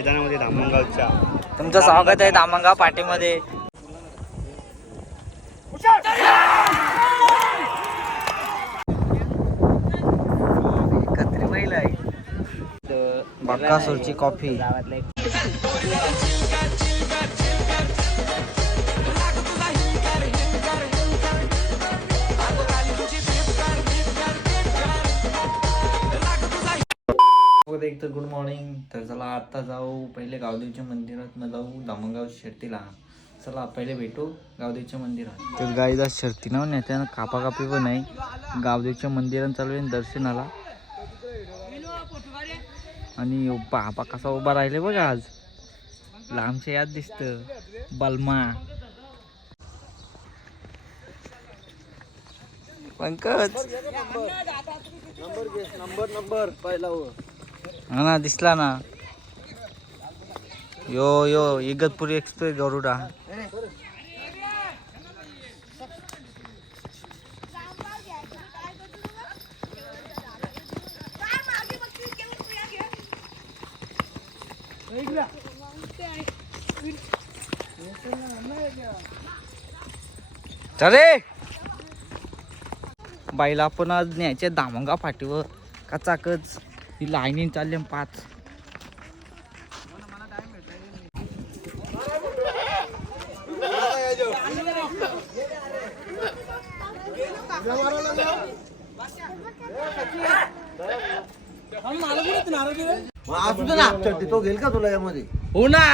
मैदानामध्ये धामणगावच्या तुमचं स्वागत आहे दामणगाव पाठीमध्ये. एकत्र बैल आहे. बक्कासूरची कॉफी. तर गुड मॉर्निंग तर चला आता जाऊ पहिले गावदेवच्या मंदिरात न जाऊ. दामणगाव शर्तीला. चला पहिले भेटू गावदेवच्या मंदिरात. तर गाईला शर्ती नाव नाही त्यानं कापाकापी पण आहे गावदेवच्या मंदिरात चालू आहे दर्शनाला. आणि बाबा कसा उभा राहिले बघा आज. लांबच्या याद दिसत. बलमा. पंकज. नंबर नंबर पहिला हा ना दिसला ना. यो यो इगतपुरी एक्सप्रेस गरुडा. चले! बाईला आपण आज न्यायचे दामंगा फाटीवर कचाकच. ही लाईनीन चालली आहे पाच. तो घेईल का तुला यामध्ये? हो ना.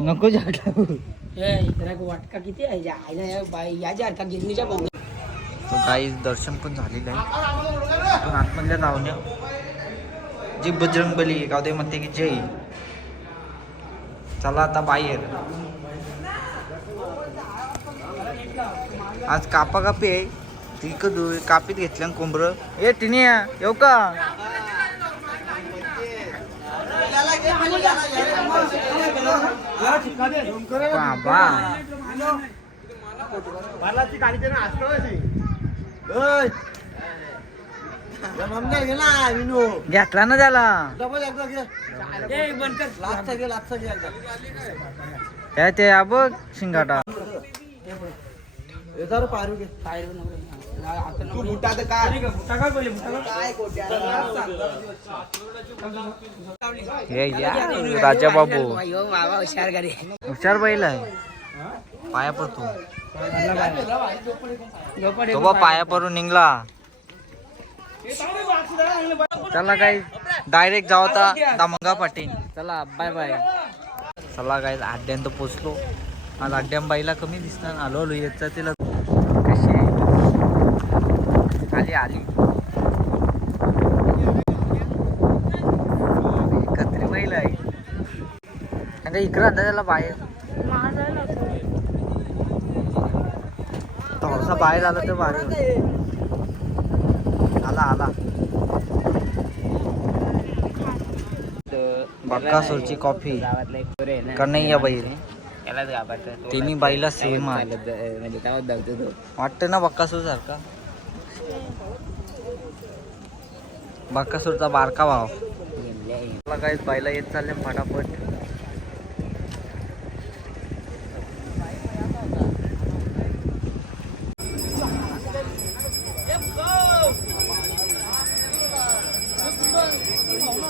नको वाटका किती आहे? तो दर्शन पण झालेलं आहे. पण आतमधल्या धावण्या जी बजरंग बली गावदे म्हणते की जय. चला आता बाहेर. आज कापा कापी आहे. ती कधू कापीत घेतल्या कोंबर. ए तिने येऊ का? बाबा. गाडी त्यानं असतो ओय नंबर घे ना विनू घेतला ना त्याला. त्या ते बघ शिंगाटा. काय? राजा बाबू बाबा हुशार गाडी हुशार बैल आहे. पाया पडतो. तो पाया पडून निघला. चला काही डायरेक्ट जाऊ आता दामंगा पाटील. चला बाय बाय चला काय आड्यान तर पोचलो. आज आड्याम बाईला कमी दिसणार. आलो आलो येत तिला. कशी आहे? आली आली. एकत्री बैल आहे. आणि इकडं त्याला बाहेर. थोडासा बाहेर आला तर बाहेर आला आला बक्कासूरची कॉफी. कन्हैया बाई त्यालाच घाबरतात तिन्ही बाईला सेम आहे. म्हणजे काय धावतो तो वाटतं ना बक्कासूर सारखा? बक्कासूरचा बारका भाव. मला काही बाईला येत चालले फटाफट.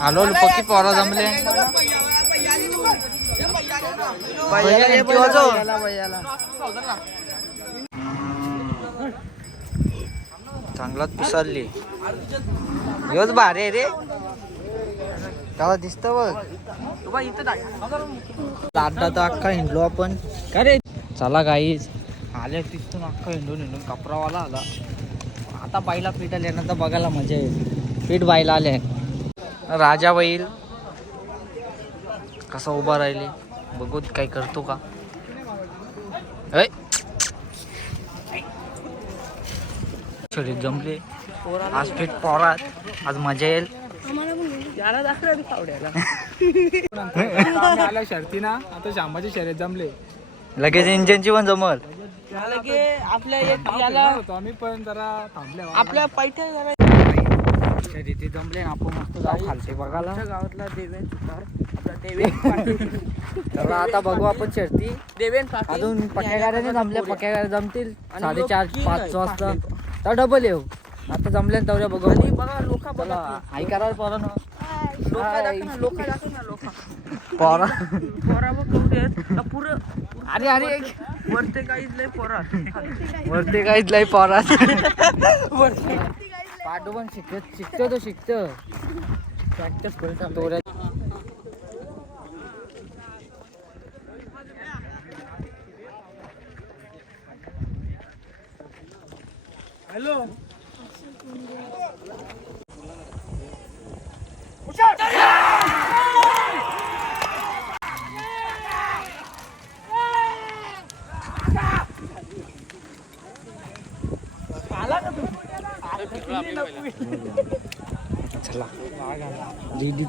आलो पक्की पोरा जमले. चांगलाच पिसारली योच भारी रे. त्याला दिसत बघ. लाडा तर अख्खा हिंडलो आपण. काय रे चला गाईच आले तिथून अख्खा हिंडून हिंडून कपरावाला आला. आता बाईला पीठ आल्यानंतर बघायला मजा येईल. पीठ बाईला आले. राजा बैल. कसा उभा राहिले. बघू काय करतो का. शरीर जमले. आज पीठ पोरात. आज मजा येईल. शर्ती ना आता शांबाची शर्यत जमले लगेच इंजनची पण जमल. झालं की आपल्या एक याला होतो आम्ही पण जरा थांबले आपल्या पैठ्या जमले ना आपण मस्त जाऊ खालते बघायला. गावातला देवेन सुतार. चला आता बघू आपण शर्ती. देवेन अजून पक्या गाड्याने जमल्या पक्या गाड्या जमतील. साडेचार पाच वाजता. तर डबल येऊ. आता जमल्या तेवढ्या बघू आपण. बघा लोक चला हाय करायला पोरा ना. लोक दाखव ना लोक दाखव ना लोक. पोरा. पोरा बघ केवढे आहेत ना पुरं अरे अरे. वरते काहीच लय पोरा वरती काहीच लय पोरा पाठू पण शिकत शिकतो तो शिकतो. प्रॅक्टिस करत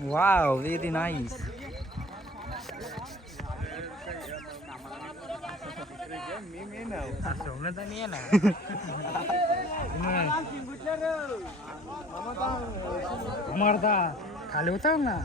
Wow, really nice. गाडी क्रॉस आहे रे वाव व्हेरी नाईस मरता खाली होता ना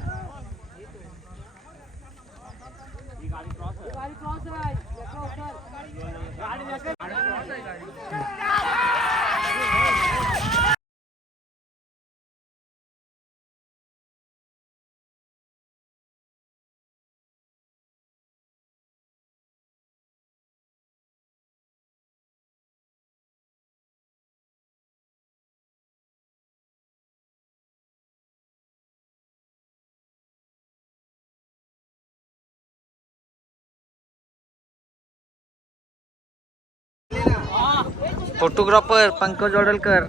फोटोग्राफर पंकज वडलकर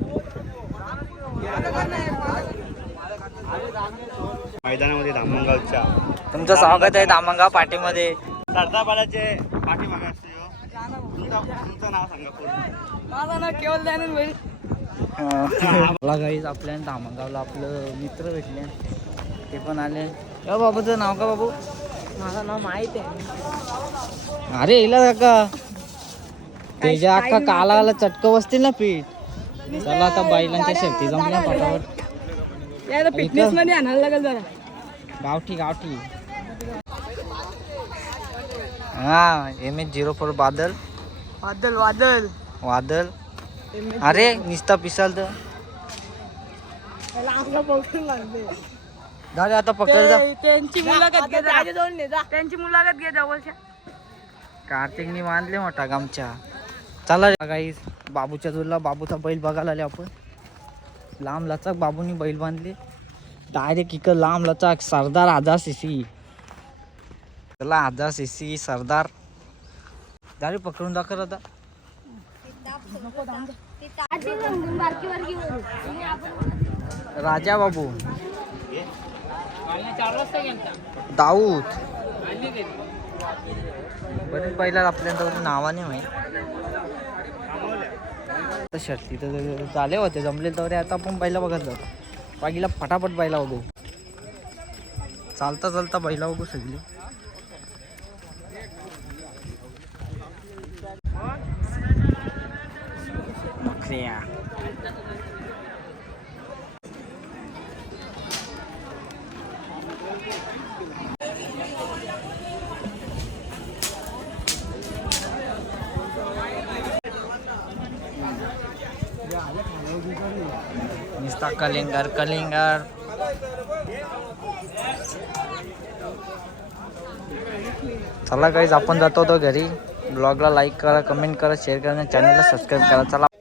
मैदानामध्ये धामणगावच्या. तुमचं स्वागत आहे दामणगाव पाठीमध्ये. सरदारबालाचे पाठीमागे असते हो. तुमचं तुमचं नाव सांगा पूर्ण. माझा ना केवळ दयानंद भाई. मला काहीच आपल्या दामणगावला आपलं मित्र भेटले. ते पण आले. बाबूचं नाव का बाबू? माझं नाव माहीत आहे. अरे येला काका. त्याच्या अख्खा कालाला चटक बसतील ना पीठ. चला आता बैलांच्या शर्ती जमल्या पटापट. याला फिटनेस मध्ये आणायला लागेल जरा. गावठी गावठी. हा एम एच झिरो फोर बादल. वादल. वादल वादल अरे निस्ता पिसाल तर. झाले आता पकड जा. त्यांची मुलाखत घे. त्यांची मुलाखत घे जवळच्या. कार्तिकनी बांधले मोठा गामच्या चला काही बाबूच्या जोडला बाबूचा बैल बघायला आले आपण. लांब लचक बाबूनी बैल बांधले. डायरेक्ट इकडं लांब लचक सरदार आजा सिसी. चला आजा सिसी सरदार. झाले पकडून दाखल आता. राजा बाबू. दाऊद. बरेच बैला आपल्याला नावाने माहीत. आता शर्ती तर झाले होते जमले तर आता आपण बैला बघत जातो बाकीला फटाफट बैला बघू. चालता चालता बैला बघू सगळी. नोकऱ्या निस्ता कलिंगर कलिंगर. चला काहीच आपण जातो तो घरी. ब्लॉगला लाईक करा कमेंट करा शेअर करा चॅनलला सबस्क्राईब करा. चला.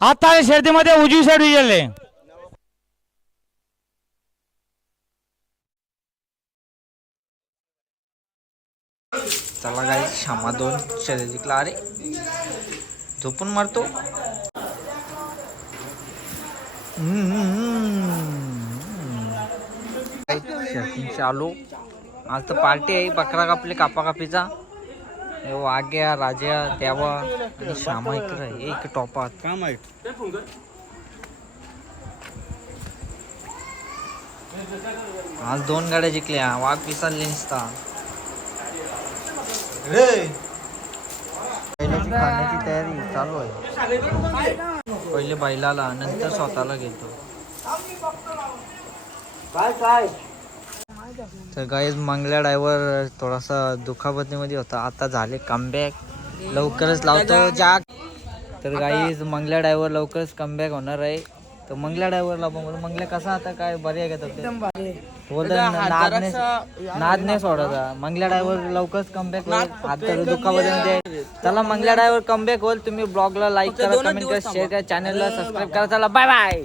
आता शर्यतीमध्ये उजवी साईड विजयले चला गाई शामा दोन. शर्यत जिंकला. अरे झोपून मारतो. शर्टिंग आज तर पार्टी आहे बकरा कापले कापा कापीचा वाघ्या राजा देवा आणि श्यामा इकडे एक टॉपात काम आहे. आज दोन गाड्या जिंकल्या. वाघ पिसालले निसता. बैलाची खाण्याची तयारी चालू आहे. पहिले बैलाला नंतर स्वतःला घेतो. तर गाईज मंगल्या ड्रायव्हर थोडासा दुखापतीमध्ये होता. आता झाले कमबॅक लवकरच लावतो जाग. तर गाईज मंगल्या ड्रायव्हर लवकरच कमबॅक होणार आहे. तर मंगल्या ड्रायव्हरला पण बोलू, मंगल्या कसा आता काय बरे आहे का बोलतो नादने नादने सोडायचा मंगल्या ड्रायव्हर लवकरच कमबॅक होईल. तर दुखापतीमध्ये चला मंगल्या ड्रायव्हर कमबॅक होईल. तुम्ही ब्लॉगला लाईक करा कमेंट करा शेअर करा चॅनलला सबस्क्राईब करा. चला बाय बाय